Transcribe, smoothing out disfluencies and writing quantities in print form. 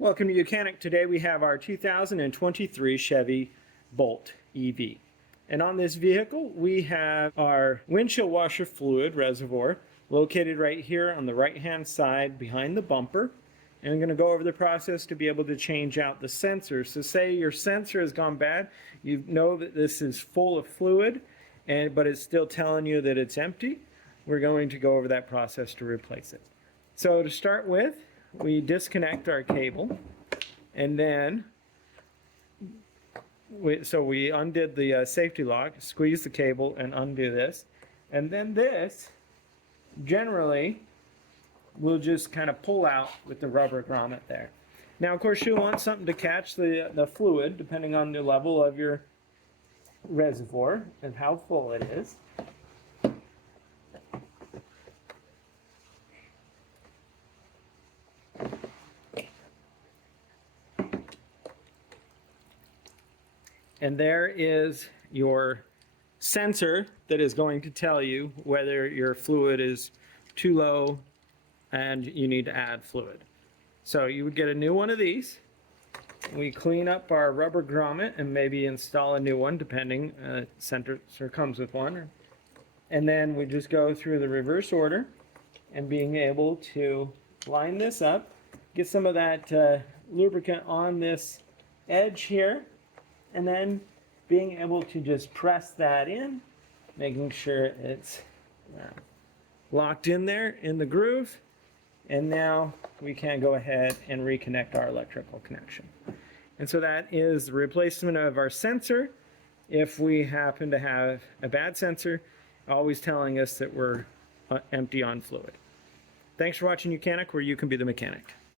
Welcome to Mechanic. Today we have our 2023 Chevy Bolt EV. And on this vehicle we have our windshield washer fluid reservoir located right here on the right hand side behind the bumper. And I'm going to go over the process to be able to change out the sensor. So say your sensor has gone bad, you know that this is full of fluid, but it's still telling you that it's empty. We're going to go over that process to replace it. So to start with, we disconnect our cable, and then we undid the safety lock, squeeze the cable and undo this, and then this generally will just kind of pull out with the rubber grommet there. Now of course you want something to catch the fluid depending on the level of your reservoir and how full it is. And there is your sensor that is going to tell you whether your fluid is too low and you need to add fluid. So you would get a new one of these. We clean up our rubber grommet and maybe install a new one depending. Sensor comes with one. And then we just go through the reverse order and being able to line this up, get some of that lubricant on this edge here, and then being able to just press that in, making sure it's locked in there in the groove. And now we can go ahead and reconnect our electrical connection. And so that is the replacement of our sensor. If we happen to have a bad sensor, always telling us that we're empty on fluid. Thanks for watching Mechanic, where you can be the mechanic.